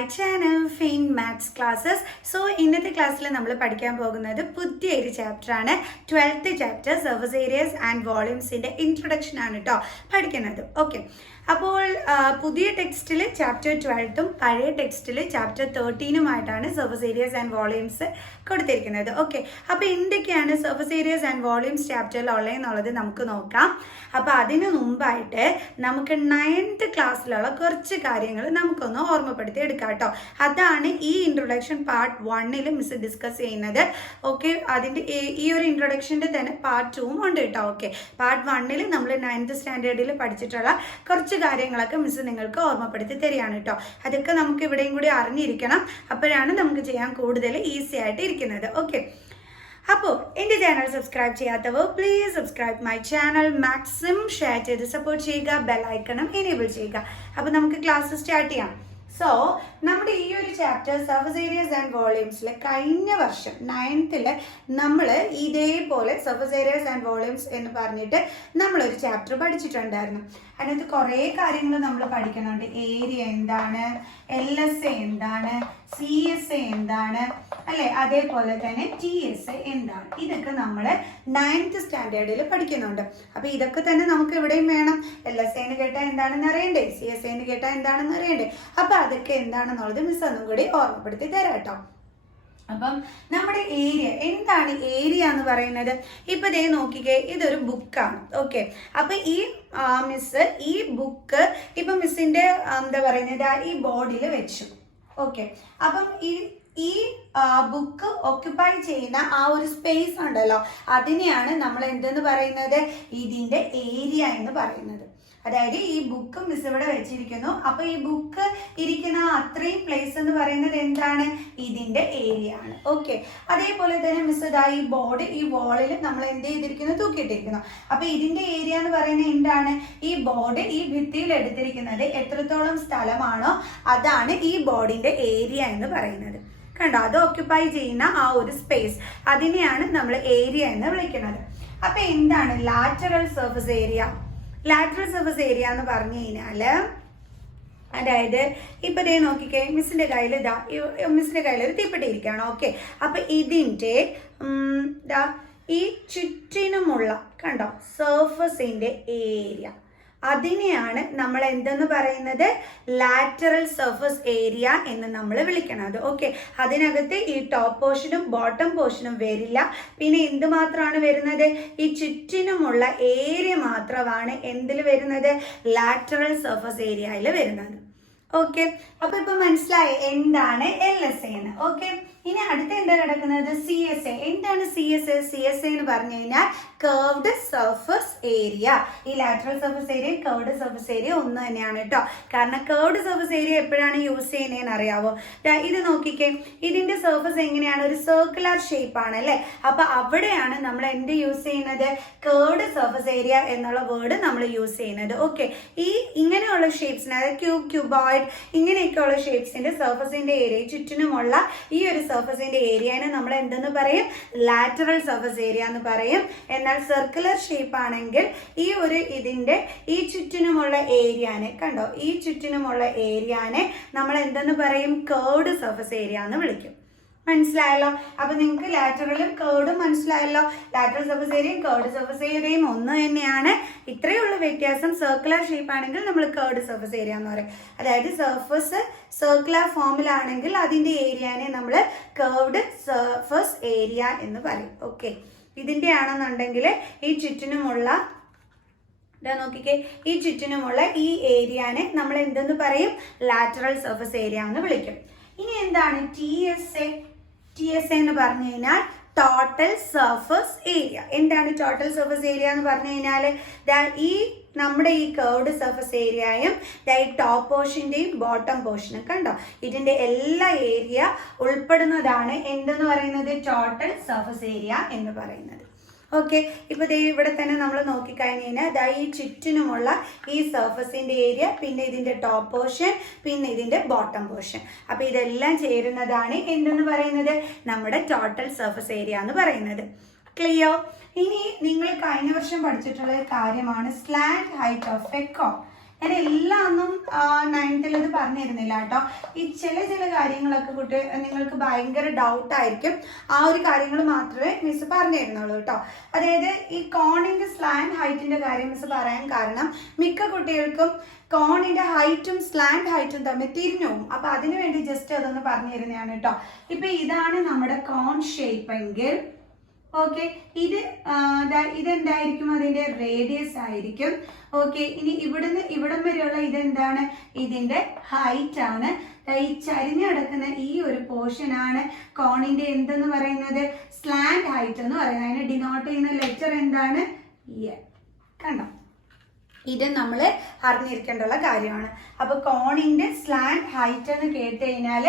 my channel Fin Maths Classes. So ഇന്നത്തെ ക്ലാസ്സിൽ നമ്മൾ പഠിക്കാൻ പോകുന്നത് പുതിയൊരു ചാപ്റ്റർ ആണ്. 12th chapter surface areas and വോളിയൂംസിന്റെ ഇൻട്രൊഡക്ഷൻ ആണ് കേട്ടോ പഠിക്കുന്നത്. ഓക്കെ, അപ്പോൾ പുതിയ ടെക്സ്റ്റിൽ ചാപ്റ്റർ 12ഉം പഴയ ടെക്സ്റ്റിൽ ചാപ്റ്റർ 13ഉമായിട്ടാണ് സർഫസ് ഏരിയസ് ആൻഡ് വോളിയൂംസ് കൊടുത്തിരിക്കുന്നത്. ഓക്കെ, അപ്പോൾ എന്തൊക്കെയാണ് സർഫസ് ഏരിയസ് ആൻഡ് വോളിയൂംസ് ചാപ്റ്ററിൽ ഉള്ളതെന്നുള്ളത് നമുക്ക് നോക്കാം. അപ്പോൾ അതിനു മുമ്പായിട്ട് നമുക്ക് 9th ക്ലാസ്സിലുള്ള കുറച്ച് കാര്യങ്ങൾ നമുക്കൊന്ന് ഓർമ്മപ്പെടുത്തി എടുക്കാം കേട്ടോ. അതാണ് ഈ ഇൻട്രൊഡക്ഷൻ പാർട്ട് 1ൽ മിസ് ഡിസ്കസ് ചെയ്യുന്നത്. ഓക്കെ, അതിൻ്റെ ഈ ഒരു ഇൻട്രൊഡക്ഷൻ്റെ തന്നെ പാർട്ട് 2ഉം ഉണ്ട് കേട്ടോ. ഓക്കെ, പാർട്ട് 1ൽ നമ്മൾ 9th സ്റ്റാൻഡേർഡിൽ പഠിച്ചിട്ടുള്ള കുറച്ച് കാര്യങ്ങളൊക്കെ മിസ് നിങ്ങൾക്ക് ഓർമ്മപ്പെടുത്തി തരികയാണ് കേട്ടോ. അതൊക്കെ നമുക്ക് ഇവിടെയും കൂടി അറിഞ്ഞിരിക്കണം. അപ്പോഴാണ് നമുക്ക് ചെയ്യാൻ കൂടുതൽ ഈസി ആയിട്ട് ഇരിക്കുന്നത്. ഓക്കെ, അപ്പോൾ എൻ്റെ ചാനൽ സബ്സ്ക്രൈബ് ചെയ്യാത്തവർ please subscribe my channel, maximum share ചെയ്ത് സപ്പോർട്ട് ചെയ്യുക, ബെൽ ഐക്കണും എനേബിൾ ചെയ്യുക. അപ്പോൾ നമുക്ക് ക്ലാസ് സ്റ്റാർട്ട് ചെയ്യാം. സോ നമ്മുടെ ഈ ഒരു ചാപ്റ്റർ സർഫസ് ഏരിയസ് ആൻഡ് വോളിയൂംസിൽ കഴിഞ്ഞ വർഷം 9th നമ്മൾ ഇതേപോലെ സർഫസ് ഏരിയസ് ആൻഡ് വോളിയൂംസ് എന്ന് പറഞ്ഞിട്ട് നമ്മളൊരു ചാപ്റ്റർ പഠിച്ചിട്ടുണ്ടായിരുന്നു. അതിനകത്ത് കുറേ കാര്യങ്ങൾ നമ്മൾ പഠിക്കുന്നുണ്ട്. ഏരിയ എന്താണ്, LSA എന്താണ്, CSA എന്താണ്, അല്ലേ, അതേപോലെ തന്നെ TSA എന്താണ്, ഇതൊക്കെ നമ്മൾ 9th സ്റ്റാൻഡേർഡിൽ പഠിക്കുന്നുണ്ട്. അപ്പോൾ ഇതൊക്കെ തന്നെ നമുക്ക് ഇവിടെയും വേണം. LSA എന്ന് കേട്ടാൽ എന്താണെന്ന് അറിയണ്ടേ, CSA എന്ന് കേട്ടാൽ എന്താണെന്ന് അറിയണ്ടേ. അപ്പോൾ അതൊക്കെ എന്താണെന്നുള്ളത് മിസ് ഒന്നും കൂടി ഓർമ്മപ്പെടുത്തി തരാം കേട്ടോ. അപ്പം നമ്മുടെ ഏരിയ എന്താണ്, ഏരിയ എന്ന് പറയുന്നത് ഇപ്പൊ ദേ നോക്കിക്കേ, ഇതൊരു ബുക്കാണ്. ഓക്കെ, അപ്പൊ ഈ മിസ് ഈ ബുക്ക് ഇപ്പൊ മിസ്സിന്റെ എന്താ പറയുന്നത് ഈ ബോർഡിൽ വെച്ചു. ഓക്കെ, അപ്പം ഈ ബുക്ക് ഓക്യുപ്പൈ ചെയ്യുന്ന ആ ഒരു സ്പേസ് ഉണ്ടല്ലോ, അതിനെയാണ് നമ്മൾ എന്തെന്ന് പറയുന്നത്, ഇതിന്റെ ഏരിയ എന്ന് പറയുന്നത്. അതായത് ഈ ബുക്ക് മിസ് ഇവിടെ വെച്ചിരിക്കുന്നു. അപ്പൊ ഈ ബുക്ക് ഇരിക്കുന്ന അത്രയും പ്ലേസ് എന്ന് പറയുന്നത് എന്താണ്, ഇതിന്റെ ഏരിയ ആണ്. ഓക്കെ, അതേപോലെ തന്നെ മിസ് ഇതാ ഈ ബോർഡ് ഈ വാളിൽ നമ്മൾ എന്ത് ചെയ്തിരിക്കുന്നു, തൂക്കിയിട്ടിരിക്കുന്നു. അപ്പൊ ഇതിന്റെ ഏരിയ എന്ന് പറയുന്നത് എന്താണ്, ഈ ബോർഡ് ഈ ഭിത്തിയിൽ എടുത്തിരിക്കുന്നത് എത്രത്തോളം സ്ഥലമാണോ അതാണ് ഈ ബോർഡിന്റെ ഏരിയ എന്ന് പറയുന്നത്. കണ്ടോ, അത് ഓക്യുപ്പൈ ചെയ്യുന്ന ആ ഒരു സ്പേസ്, അതിനെയാണ് നമ്മൾ ഏരിയ എന്ന് വിളിക്കുന്നത്. അപ്പൊ എന്താണ് lateral surface area? Lateral surface area എന്ന് പറഞ്ഞു കഴിഞ്ഞാൽ, അതായത് ഇപ്പൊ ദേ നോക്കിക്കേ, മിസ്സിന്റെ കയ്യിൽ ഒരു തീപ്പെട്ടി ഇരിക്കുകയാണ്. ഓക്കെ, അപ്പൊ ഇതിന്റെ ഈ ചുറ്റിനുമുള്ള കണ്ടോ സർഫസിന്റെ ഏരിയ, അതിനെയാണ് നമ്മൾ എന്തെന്ന് പറയുന്നത്, ലാറ്ററൽ സർഫസ് ഏരിയ എന്ന് നമ്മൾ വിളിക്കണത്. ഓക്കെ, അതിനകത്ത് ഈ ടോപ്പ് പോർഷനും ബോട്ടം പോർഷനും വരില്ല. പിന്നെ എന്ത് മാത്രമാണ് വരുന്നത്, ഈ ചുറ്റിനുമുള്ള ഏരിയ മാത്രമാണ് എന്തിൽ വരുന്നത്, ലാറ്ററൽ സർഫസ് ഏരിയയിൽ വരുന്നത്. ഓക്കെ, അപ്പൊ ഇപ്പൊ മനസ്സിലായി എന്താണ് LSA എന്ന്. ഓക്കെ, ഇനി അടുത്ത എന്താ കിടക്കുന്നത്, CSA. എന്താണ് CSA? CSA എന്ന് പറഞ്ഞു കഴിഞ്ഞാൽ കർവ്ഡ് സർഫസ് ഏരിയ. ഈ lateral surface area curved surface area ഒന്ന് തന്നെയാണ് കേട്ടോ. കാരണം കർവ്ഡ് സർഫസ് ഏരിയ എപ്പോഴാണ് യൂസ് ചെയ്യുന്നതെന്ന് അറിയാവോ? ഇത് നോക്കിക്കേ, ഇതിന്റെ സർഫസ് എങ്ങനെയാണ്, ഒരു സർക്കുലർ ഷേപ്പ് ആണ് അല്ലേ. അപ്പൊ അവിടെയാണ് നമ്മൾ എന്ത് യൂസ് ചെയ്യുന്നത്, കർവ്ഡ് സർഫസ് ഏരിയ എന്നുള്ള വേർഡ് നമ്മൾ യൂസ് ചെയ്യുന്നത്. ഓക്കെ, ഈ ഇങ്ങനെയുള്ള ഷേപ്സിന്, അതായത് ക്യൂബോയിഡ് ഇങ്ങനെയൊക്കെയുള്ള ഷേപ്സിന്റെ സർഫസിന്റെ ഏരിയ, ചുറ്റിനുമുള്ള ഈ ഒരു സർഫസിന്റെ ഏരിയനെ നമ്മൾ എന്തെന്ന് പറയും, ലാറ്ററൽ സർഫസ് ഏരിയ എന്ന് പറയും. എന്നാൽ സർക്കുലർ ഷേപ്പ് ആണെങ്കിൽ ഈ ഒരു ഇതിന്റെ ഈ ചുറ്റിനുമുള്ള ഏരിയനെ കണ്ടോ, ഈ ചുറ്റിനുമുള്ള ഏരിയനെ നമ്മൾ എന്തെന്ന് പറയും, കർവ്ഡ് സർഫസ് ഏരിയ എന്ന് വിളിക്കും. മനസ്സിലായല്ലോ? അപ്പൊ നിങ്ങൾക്ക് ലാറ്ററലും കേർഡും മനസ്സിലായല്ലോ. ലാറ്ററൽ സർഫസ് ഏരിയയും കേർഡ് സർഫസ് ഏരിയയും ഒന്ന് തന്നെയാണ്. ഇത്രയേ ഉള്ളൂ വ്യത്യാസം. സർക്കുലർ ഷേപ്പ് ആണെങ്കിൽ നമ്മൾ കേർഡ് സർഫസ് ഏരിയ എന്ന് പറയും. അതായത് സർഫസ് സർക്കുലർ ഫോമിലാണെങ്കിൽ അതിന്റെ ഏരിയനെ നമ്മൾ കർവ്ഡ് സർഫസ് ഏരിയ എന്ന് പറയും. ഓക്കെ, ഇതിന്റെ ആണെന്നുണ്ടെങ്കിൽ ഈ ചുറ്റിനുമുള്ള നോക്കിക്കേ, ഈ ചുറ്റിനുമുള്ള ഈ ഏരിയനെ നമ്മൾ എന്തെന്ന് പറയും, ലാറ്ററൽ സർഫസ് ഏരിയ എന്ന് വിളിക്കും. ഇനി എന്താണ് TSA? TSA എന്ന് പറഞ്ഞു കഴിഞ്ഞാൽ ടോട്ടൽ സർഫസ് ഏരിയ. എന്താണ് ടോട്ടൽ സർഫസ് ഏരിയ എന്ന് പറഞ്ഞു കഴിഞ്ഞാൽ, ഈ നമ്മുടെ ഈ കർവ്ഡ് സർഫസ് ഏരിയയും ടോപ്പ് പോർഷന്റെയും ബോട്ടം പോർഷനും കണ്ടോ, ഇതിന്റെ എല്ലാ ഏരിയ ഉൾപ്പെടുന്നതാണ് എന്തെന്ന് പറയുന്നത്, ടോട്ടൽ സർഫസ് ഏരിയ എന്ന് പറയുന്നത്. ഓക്കെ, ഇപ്പൊ ഇവിടെ തന്നെ നമ്മൾ നോക്കിക്കഴിഞ്ഞ് കഴിഞ്ഞാൽ ഈ ചുറ്റിനുമുള്ള ഈ സർഫസിന്റെ ഏരിയ, പിന്നെ ഇതിന്റെ ടോപ്പ് പോർഷൻ, പിന്നെ ഇതിന്റെ ബോട്ടം പോർഷൻ, അപ്പൊ ഇതെല്ലാം ചേരുന്നതാണ് എന്തെന്ന് പറയുന്നത്, നമ്മുടെ ടോട്ടൽ സർഫസ് ഏരിയ എന്ന് പറയുന്നത്. ക്ലിയർ? ഇനി നിങ്ങൾ കഴിഞ്ഞ വർഷം പഠിച്ചിട്ടുള്ള കാര്യമാണ് slant height of a cone. ഞാൻ എല്ലാം ഒന്നും 9th ഇത് പറഞ്ഞു തരുന്നില്ല കേട്ടോ. ഈ ചില കാര്യങ്ങളൊക്കെ നിങ്ങൾക്ക് ഭയങ്കര ഡൗട്ടായിരിക്കും. ആ ഒരു കാര്യങ്ങൾ മാത്രമേ മിസ് പറഞ്ഞു തരുന്നുള്ളൂ കേട്ടോ. അതായത് ഈ കോണിന്റെ സ്ലാൻഡ് ഹൈറ്റിന്റെ കാര്യം മിസ് പറയാൻ കാരണം മിക്ക കുട്ടികൾക്കും കോണിന്റെ ഹൈറ്റും സ്ലാൻഡ് ഹൈറ്റും തമ്മിൽ തിരിഞ്ഞു പോകും. അപ്പൊ അതിനു വേണ്ടി ജസ്റ്റ് അതൊന്ന് പറഞ്ഞു തരുന്നതാണ് കേട്ടോ. ഇപ്പൊ ഇതാണ് നമ്മുടെ കോൺ ഷേപ്പ് എങ്കിൽ ഓക്കെ, ഇതെന്തായിരിക്കും, അതിന്റെ റേഡിയസ് ആയിരിക്കും. ഓക്കെ, ഇനി ഇവിടുന്ന് ഇവിടം വരെയുള്ള ഇതെന്താണ്, ഇതിന്റെ ഹൈറ്റ് ആണ്. ഈ ചരിഞ്ഞു കിടക്കുന്ന ഈ ഒരു പോർഷൻ ആണ് കോണിന്റെ എന്തെന്ന് പറയുന്നത്, സ്ലാൻഡ് ഹൈറ്റ് എന്ന് പറയുന്നത്. അതിനെ ഡിനോട്ട് ചെയ്യുന്ന ലെറ്റർ എന്താണ്, കണ്ടോ. ഇത് നമ്മൾ അറിഞ്ഞിരിക്കേണ്ടുള്ള കാര്യമാണ്. അപ്പൊ കോണിന്റെ സ്ലാൻഡ് ഹൈറ്റ് എന്ന് കേട്ട് കഴിഞ്ഞാൽ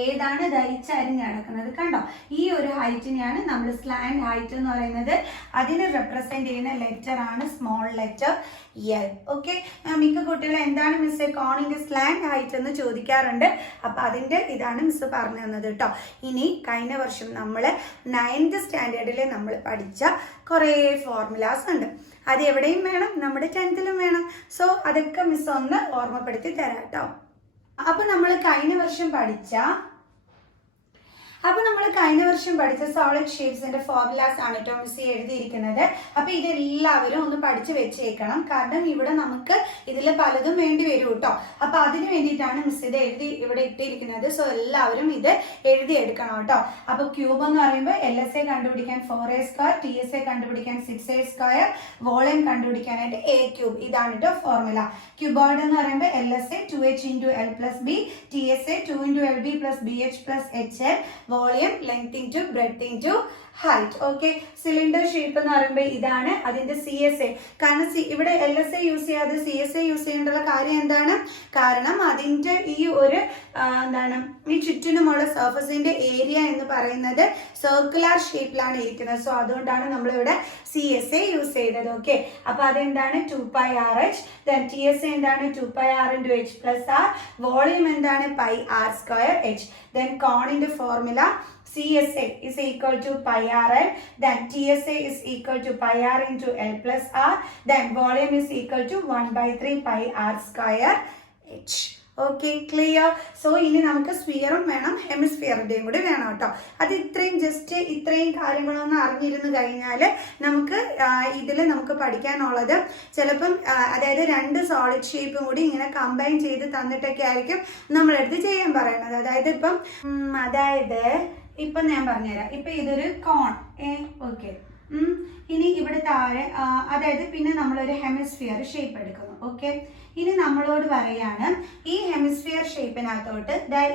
ഏതാണ് ധരിച്ചരിഞ്ഞ് കിടക്കുന്നത്, കണ്ടോ. ഈ ഒരു ഹൈറ്റിനെയാണ് നമ്മൾ സ്ലാൻഡ് ഹൈറ്റ് എന്ന് പറയുന്നത്. അതിന് റെപ്രസെന്റ് ചെയ്യുന്ന ലെറ്റർ ആണ് സ്മോൾ ലെറ്റർ എൽ. ഓക്കെ, മിക്ക കുട്ടികൾ എന്താണ് മിസ് കോണിന്റെ സ്ലാൻഡ് ഹൈറ്റ് എന്ന് ചോദിക്കാറുണ്ട്. അപ്പൊ അതിന്റെ ഇതാണ് മിസ് പറഞ്ഞു തന്നത് കേട്ടോ. ഇനി കഴിഞ്ഞ വർഷം നമ്മൾ 9th സ്റ്റാൻഡേർഡിൽ നമ്മൾ പഠിച്ച കുറേ ഫോർമുലാസ് ഉണ്ട്. അത് എവിടെയും വേണം, നമ്മുടെ 10th വേണം. സോ അതൊക്കെ മിസ് ഒന്ന് ഓർമ്മപ്പെടുത്തി തരാം കേട്ടോ. അപ്പൊ നമ്മൾ കഴിഞ്ഞ വർഷം പഠിച്ച സോളിഡ് ഷേപ്സിന്റെ ഫോർമുലാസ് ആണ് കേട്ടോ മിസ് എഴുതിയിരിക്കുന്നത്. അപ്പൊ ഇതെല്ലാവരും ഒന്ന് പഠിച്ചു വെച്ചേക്കണം. കാരണം ഇവിടെ നമുക്ക് ഇതിൽ പലതും വേണ്ടി വരും കേട്ടോ. അപ്പൊ അതിന് വേണ്ടിയിട്ടാണ് മിസ് ഇത് ഇവിടെ ഇട്ടിരിക്കുന്നത്. സോ എല്ലാവരും ഇത് എഴുതിയെടുക്കണം കേട്ടോ. അപ്പൊ ക്യൂബ് എന്ന് പറയുമ്പോൾ LSA കണ്ടുപിടിക്കാൻ 4a², TSA കണ്ടുപിടിക്കാൻ 6a², വോളിയം കണ്ടുപിടിക്കാനായിട്ട് a³. ഇതാണ് കേട്ടോ ഫോർമുല. ക്യൂബോയിഡ് എന്ന് പറയുമ്പോൾ LSA 2h × L + B, TSA 2 × LB + BH + HL, volume length into breadth into height. Okay, cylinder shape എന്ന് പറയുമ്പോൾ ഇതാണ് അതിന്റെ CSA. കാരണം ഇവിടെ LSA യൂസ് ചെയ്യാതെ CSA യൂസ് ചെയ്യേണ്ടുള്ള കാര്യം എന്താണ്, കാരണം അതിന്റെ ഈ ഒരു ഈ ചുറ്റിനുമുള്ള സർഫസിന്റെ ഏരിയ എന്ന് പറയുന്നത് സർക്കുലർ ഷേപ്പിലാണ് ഇരിക്കുന്നത്. സോ അതുകൊണ്ടാണ് നമ്മളിവിടെ CSA യൂസ് ചെയ്തത്. ഓക്കെ, അപ്പൊ അതെന്താണ് 2πRH. TSA എന്താണ് 2πR × H + R. വോളിയം എന്താണ് πr²H. കോണിന്റെ formula CSA is equal to πRL, then TSA is equal to πR into L + R, then volume is equal to 1/3 πr²H. Okay, clear. So ഇനി നമുക്ക് സ്ഫിയറും വേണം, ഹെമിസ്ഫിയറിന്റെയും കൂടി വേണം കേട്ടോ. അത് ഇത്രയും കാര്യങ്ങളൊന്നും അറിഞ്ഞിരുന്നു കഴിഞ്ഞാൽ നമുക്ക് ഇതിൽ നമുക്ക് പഠിക്കാനുള്ളത് ചിലപ്പം അതായത് 2 സോളിഡ് ഷേപ്പും കൂടി ഇങ്ങനെ കമ്പൈൻ ചെയ്ത് തന്നിട്ടൊക്കെ ആയിരിക്കും നമ്മളെടുത്ത് ചെയ്യാൻ പറയുന്നത്. അതായത് ഇപ്പം ഞാൻ പറഞ്ഞുതരാം. ഇപ്പൊ ഇതൊരു കോൺ ഓക്കെ, ഇനി ഇവിടെ താഴെ അതായത് പിന്നെ നമ്മളൊരു ഹെമിസ്ഫിയർ ഷേപ്പ് എടുക്കുന്നു. ഓക്കെ, ഇനി നമ്മളോട് പറയാണ് ഈ ഹെമിസ്ഫിയർ ഷേപ്പിനകത്തോട്ട്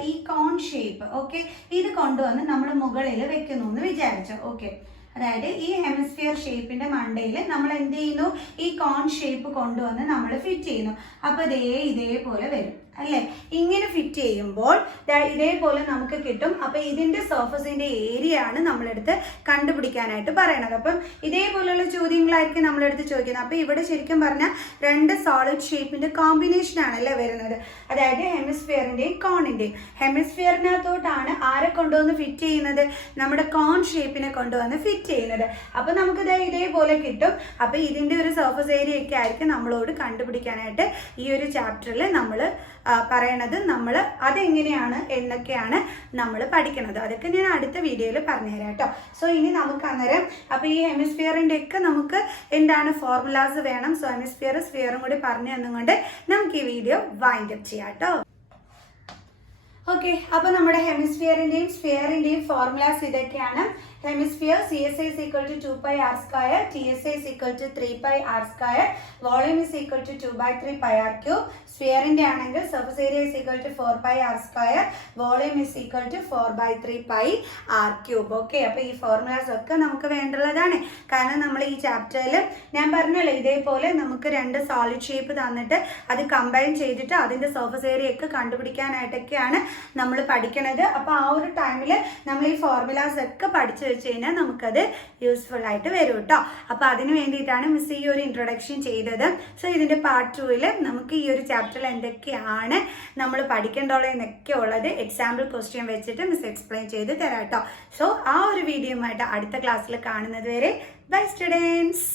ഈ കോൺ ഷേപ്പ് ഓക്കെ ഇത് കൊണ്ടുവന്ന് നമ്മൾ മുകളിൽ വെക്കുന്നു എന്ന് വിചാരിച്ചു. ഓക്കെ, അതായത് ഈ ഹെമിസ്ഫിയർ ഷേപ്പിന്റെ മണ്ടയിൽ നമ്മൾ എന്ത് ചെയ്യുന്നു, ഈ കോൺ ഷേപ്പ് കൊണ്ടുവന്ന് നമ്മൾ ഫിറ്റ് ചെയ്യുന്നു. അപ്പൊ ഇതേപോലെ വരും അല്ലെ. ഇങ്ങനെ ഫിറ്റ് ചെയ്യുമ്പോൾ ഇതേപോലെ നമുക്ക് കിട്ടും. അപ്പൊ ഇതിന്റെ സർഫസിന്റെ ഏരിയ ആണ് നമ്മളെടുത്ത് കണ്ടുപിടിക്കാനായിട്ട് പറയണത്. അപ്പം ഇതേപോലെയുള്ള ചോദ്യങ്ങളായിരിക്കും നമ്മളെടുത്ത് ചോദിക്കുന്നത്. അപ്പൊ ഇവിടെ ശരിക്കും പറഞ്ഞാൽ 2 സോളിഡ് ഷേപ്പിന്റെ കോമ്പിനേഷൻ ആണല്ലേ വരുന്നത്. അതായത് ഹെമിസ്ഫിയറിന്റെയും കോണിന്റെയും. ഹെമിസ്ഫിയറിനകത്തോട്ടാണ് ആരെ കൊണ്ടുവന്ന് ഫിറ്റ് ചെയ്യുന്നത്, നമ്മുടെ കോൺ ഷേപ്പിനെ കൊണ്ടുവന്ന് ഫിറ്റ് ചെയ്യുന്നത്. അപ്പൊ നമുക്ക് ഇതേപോലെ കിട്ടും. അപ്പൊ ഇതിന്റെ ഒരു സർഫസ് ഏരിയ ഒക്കെ ആയിരിക്കും നമ്മളോട് കണ്ടുപിടിക്കാനായിട്ട് ഈ ഒരു ചാപ്റ്ററിൽ നമ്മൾ പറയണത്. നമ്മൾ അതെങ്ങനെയാണ് എന്നൊക്കെയാണ് നമ്മൾ പഠിക്കുന്നത്. അതൊക്കെ ഞാൻ അടുത്ത വീഡിയോയിൽ പറഞ്ഞുതരാം കേട്ടോ. സോ ഇനി നമുക്ക് അന്നേരം അപ്പൊ ഈ ഹെമിസ്ഫിയറിന്റെ ഒക്കെ നമുക്ക് എന്താണ് ഫോർമുലാസ് വേണം. സോ സ്ഫിയറും കൂടി പറഞ്ഞു തന്നുകൊണ്ട് നമുക്ക് ഈ വീഡിയോ വൈൻഡ് അപ്പ് ചെയ്യാം കേട്ടോ. ഓക്കെ, അപ്പൊ നമ്മുടെ ഹെമിസ്ഫിയറിന്റെയും സ്ഫിയറിന്റെയും ഫോർമുലാസ് ഇതൊക്കെയാണ്. Hemisphere CSA is equal to 2πr², TSA is equal to 3πr², volume is equal to 2/3 πr³. Sphere ന്റെ ആണെങ്കിൽ surface area is equal to 4πr², volume is equal to 4/3 πr³. Okay, അപ്പൊ ഈ formulas ഒക്കെ നമുക്ക് വേണ്ടുള്ളതാണ്. കാരണം നമ്മൾ ഈ ചാപ്റ്ററിൽ ഞാൻ പറഞ്ഞല്ലോ ഇതേപോലെ നമുക്ക് 2 സോളിഡ് ഷേപ്പ് തന്നിട്ട് അത് കമ്പൈൻ ചെയ്തിട്ട് അതിന്റെ സർഫസ് ഏരിയ ഒക്കെ കണ്ടുപിടിക്കാനായിട്ടൊക്കെയാണ് നമ്മൾ പഠിക്കണത്. അപ്പൊ ആ ഒരു ടൈമിൽ നമ്മൾ ഈ ഫോർമുലാസ് ഒക്കെ പഠിച്ചു വെച്ച് കഴിഞ്ഞാൽ നമുക്കത് യൂസ്ഫുൾ ആയിട്ട് വരും കേട്ടോ. അപ്പൊ അതിന് വേണ്ടിയിട്ടാണ് മിസ് ഈ ഒരു ഇൻട്രൊഡക്ഷൻ ചെയ്തത്. സോ ഇതിന്റെ പാർട്ട് 2 നമുക്ക് ഈ ഒരു ചാപ്റ്ററിൽ എന്തൊക്കെയാണ് നമ്മൾ പഠിക്കേണ്ടുള്ളതെന്നൊക്കെ ഉള്ളത് എക്സാമ്പിൾ ക്വസ്റ്റ്യൻ വെച്ചിട്ട് മിസ് എക്സ്പ്ലെയിൻ ചെയ്ത് തരാം കേട്ടോ. സോ ആ ഒരു വീഡിയോയുമായിട്ട് അടുത്ത ക്ലാസ്സിൽ കാണുന്നത് വരെ ബൈ സ്റ്റുഡൻസ്.